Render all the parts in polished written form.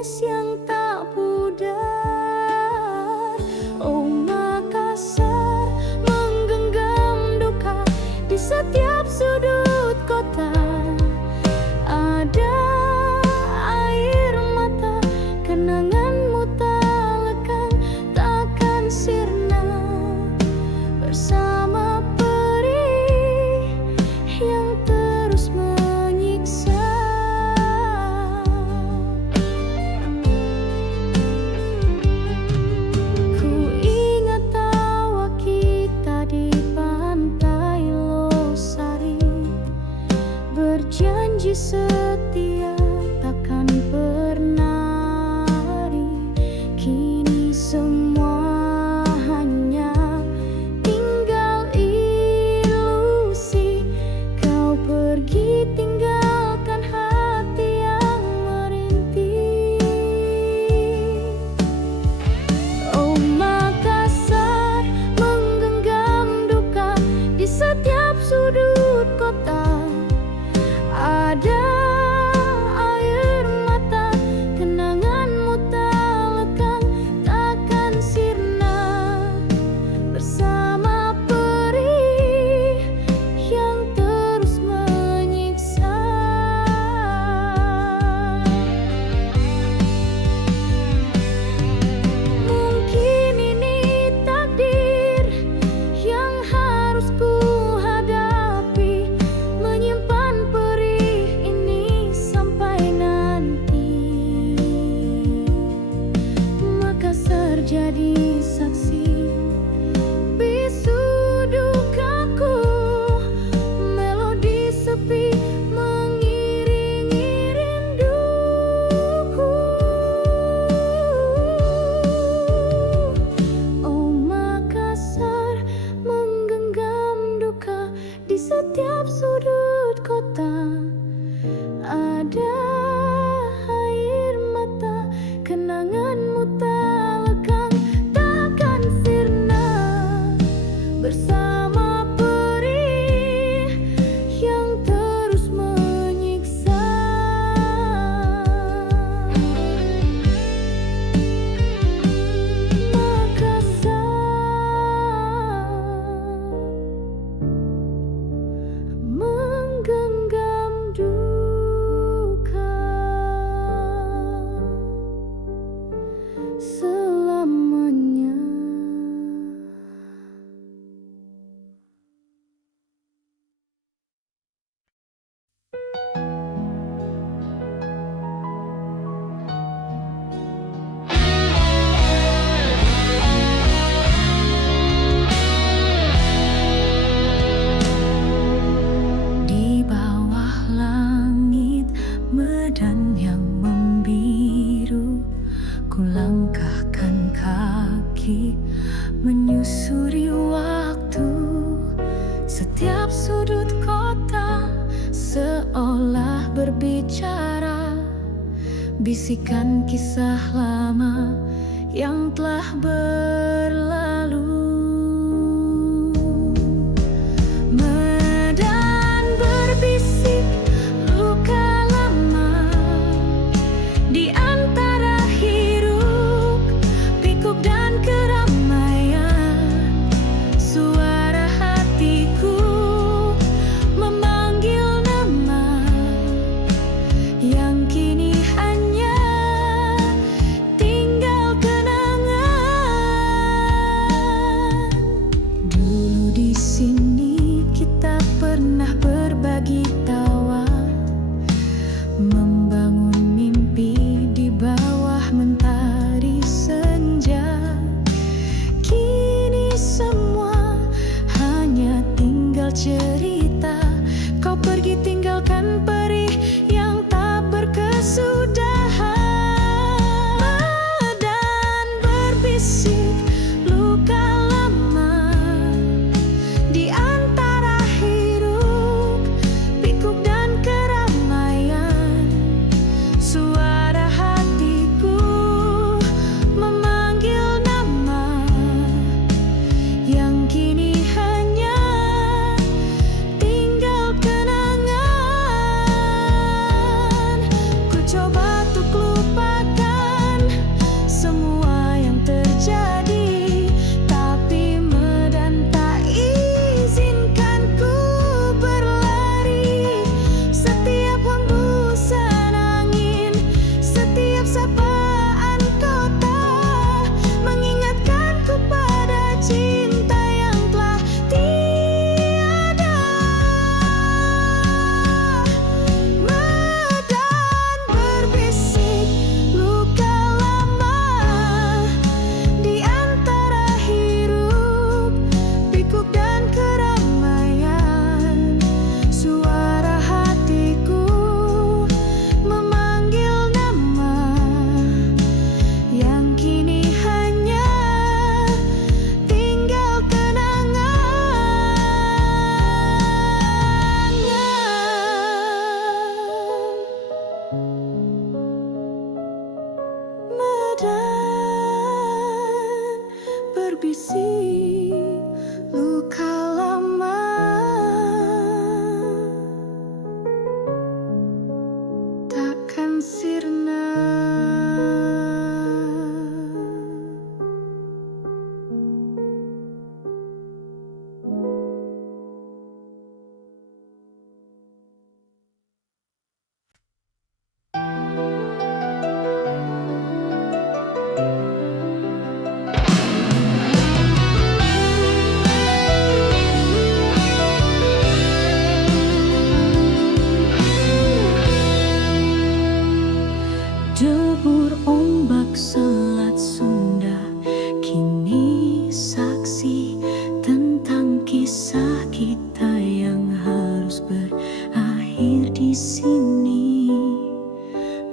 tangis yang tak pudar. Oh Makassar menggenggam duka di setiap sudut kota. Ada air mata, kenanganmu tak lekang, takkan sirna bersama perih yang terus menyiksa. Ku ingat tawa kita di pantai Losari, berjanji setia takkan pernah lari. Kini semua hanya tinggal ilusi. Kau pergi tinggalkan hati yang merintih. Oh Makassar menggenggam duka di setiap sudut kota. Ada air mata, kenanganmu tak lekang, takkan sirna bersama perih yang terus menyiksa. Mungkin ini takdir yang harus ku hadapi, menyimpan perih ini sampai nanti. Makassar jadi saksi bisu dukaku, melodi sepi mengiringi rinduku. Oh Makassar menggenggam duka di setiap sudut kota. Ada air mata, kenanganmu tak lekang, takkan sirna bersama perih yang terus menyiksa. Makassar menggenggam duka selamanya. Di bawah langit Medan yang membiru, ku langkahkan kaki menyusuri waktu. Setiap sudut kota seolah berbicara, bisikan kisah lama yang telah berlalu. Medan berbisik luka lama di antara hiruk pikuk dan keramaian. Suara hatiku memanggil nama yang kini hanya tinggal kenangan. berbisik luka lama takkan sirna. Debur ombak Selat Sunda kini saksi tentang kisah kita yang harus berakhir di sini.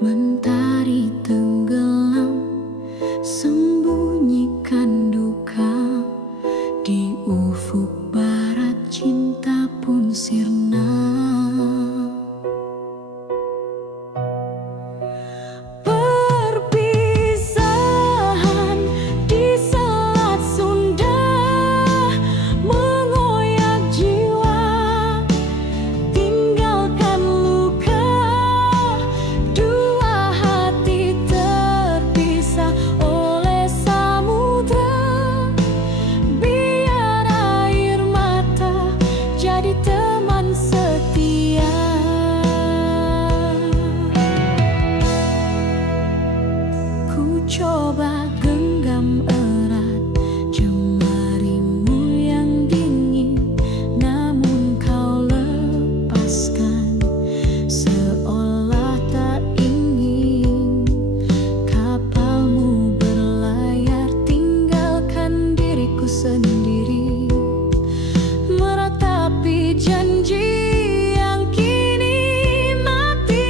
Mentari tenggelam, sembunyikan duka di ufuk barat, cinta pun sirna. Coba genggam erat jemarimu yang dingin, namun kau lepaskan seolah tak ingin. Kapalmu berlayar, tinggalkan diriku sendiri meratapi janji yang kini mati.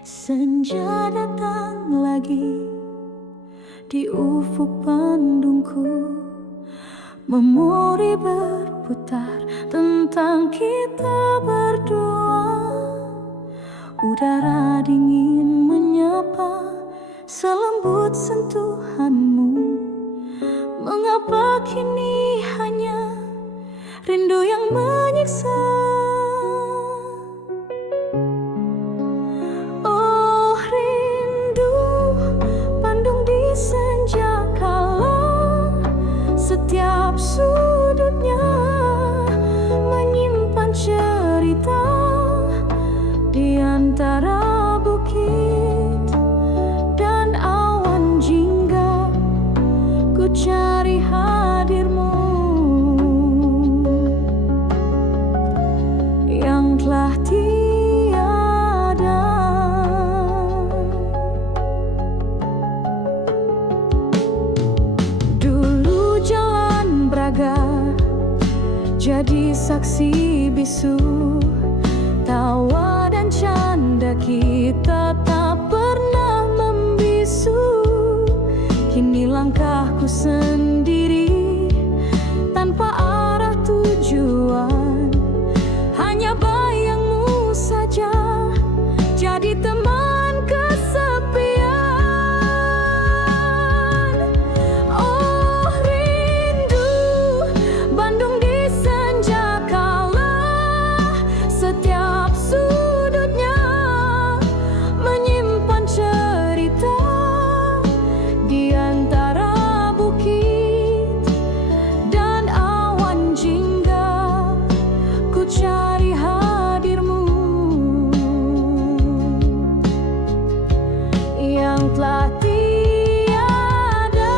Senja datang lagi di ufuk Bandungku, memori berputar tentang kita berdua. Udara dingin menyapa, selembut sentuhanmu Mengapa kini hanya rindu yang menyiksa? Oh rindu Bandung di senja kala, setiap sudutnya menyimpan cerita. Di antara bukit dan awan jingga, ku cari hadirmu yang telah tiada. Dulu jalan Braga jadi saksi bisu, tawa dan canda kita tak pernah membisu. Kini langkahku sendiri tanpa arah tujuan, hanya bayangmu saja jadi teman kesepian. Oh rindu Bandung di senja kala, setiap sudutnya menyimpan cerita. Di antara bukit dan awan jingga, ku cari hadirmu yang telah tiada.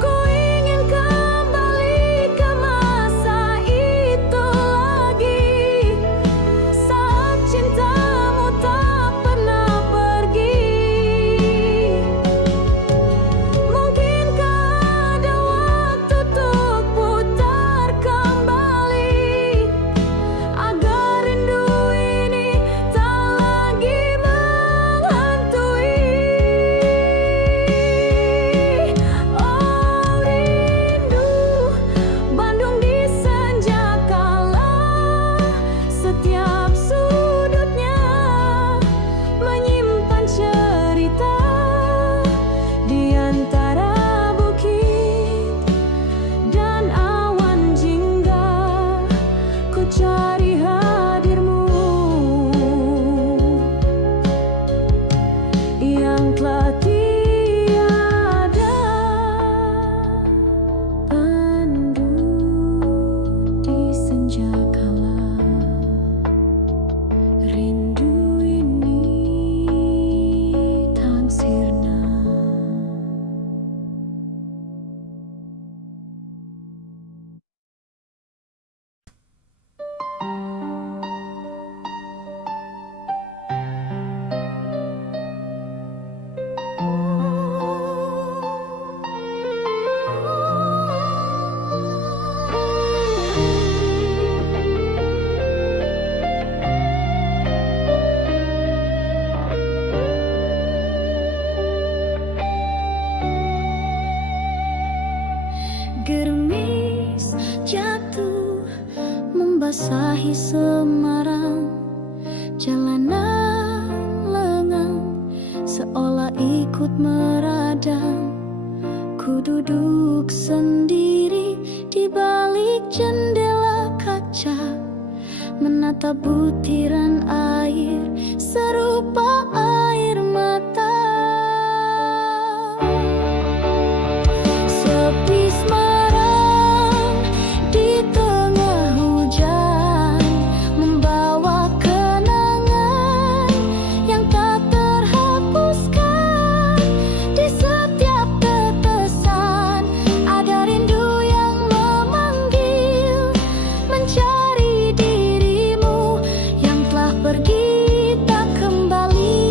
Ku ingin kembali ke masa itu lagi, saat cintamu tak pernah pergi. Mungkinkah ada waktu untuk putar kembali, agar rindu ini tak lagi menghantui. Oh rindu Bandung di senja kala, setiap sudutnya menyimpan cerita. Di antara bukit dan awan jingga, ku cari hadirmu yang telah tiada. Bandung di senja kala, rindu ini tak sirna. Gerimis jatuh membasahi Semarang, jalanan lengang seolah ikut meradang. Ku duduk sendiri di balik jendela kaca, menatap butiran air serupa air mata. Sepi Semarang di tengah hujan, membawa kenangan yang tak terhapuskan. Di setiap tetesan ada rindu yang memanggil, mencari dirimu yang telah pergi tak kembali.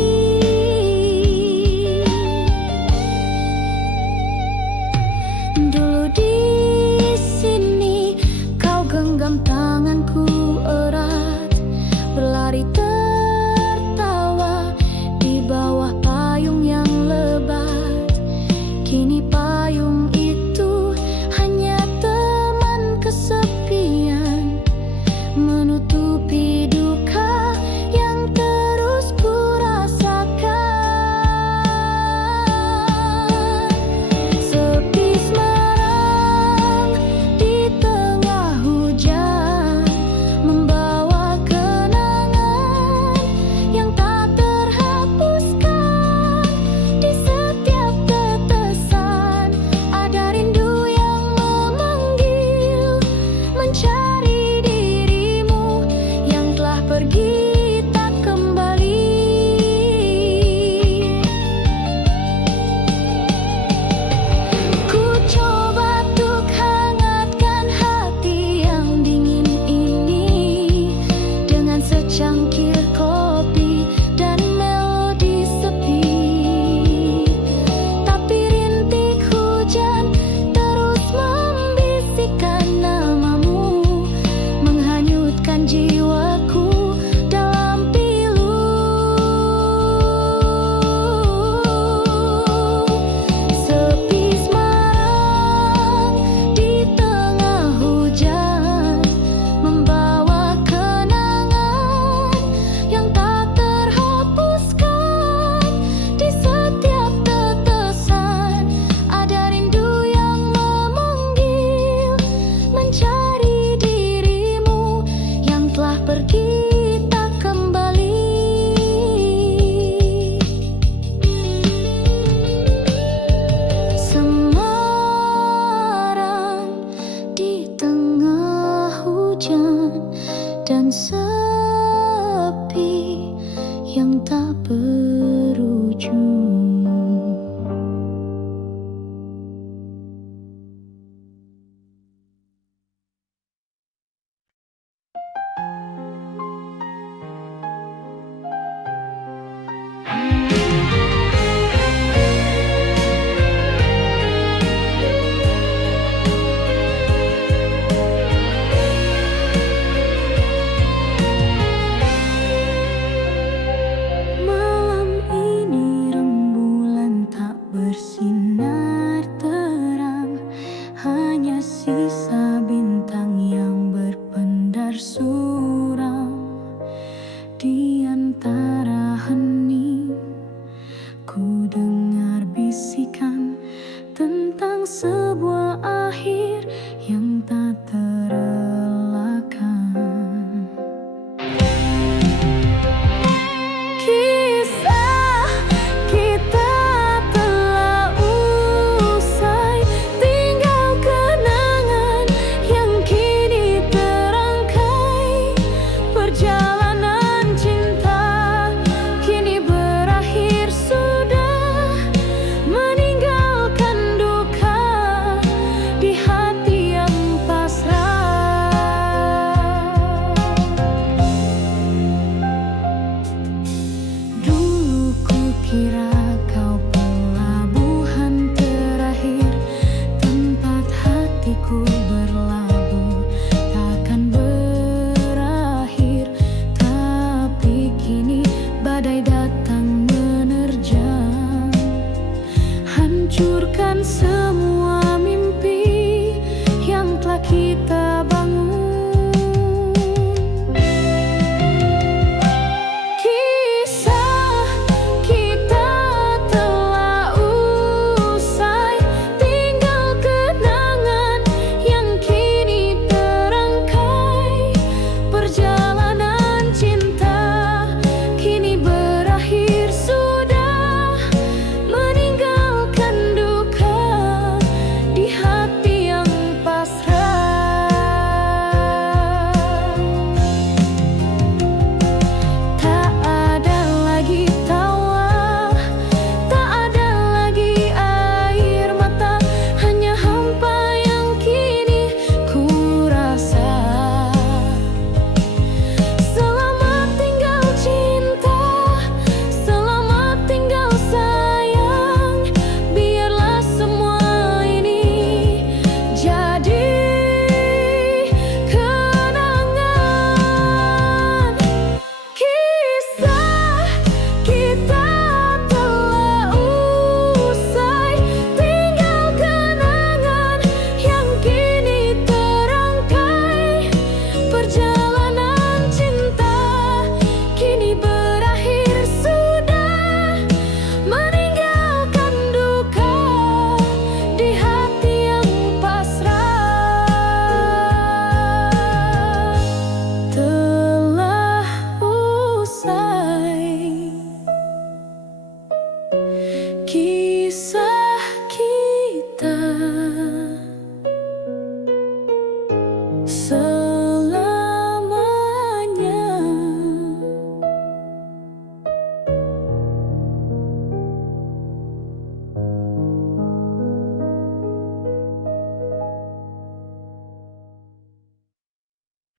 jiwaku dalam pilu. Sepi Semarang di tengah hujan, membawa kenangan yang tak terhapuskan. Di setiap tetesan ada rindu yang memanggil, mencari dirimu yang telah pergi tak kembali. Semarang di tengah hujan dan sepi yang tak berujung. Malam ini rembulan tak bersinar terang, hanya sisa bintang yang berpendar suram.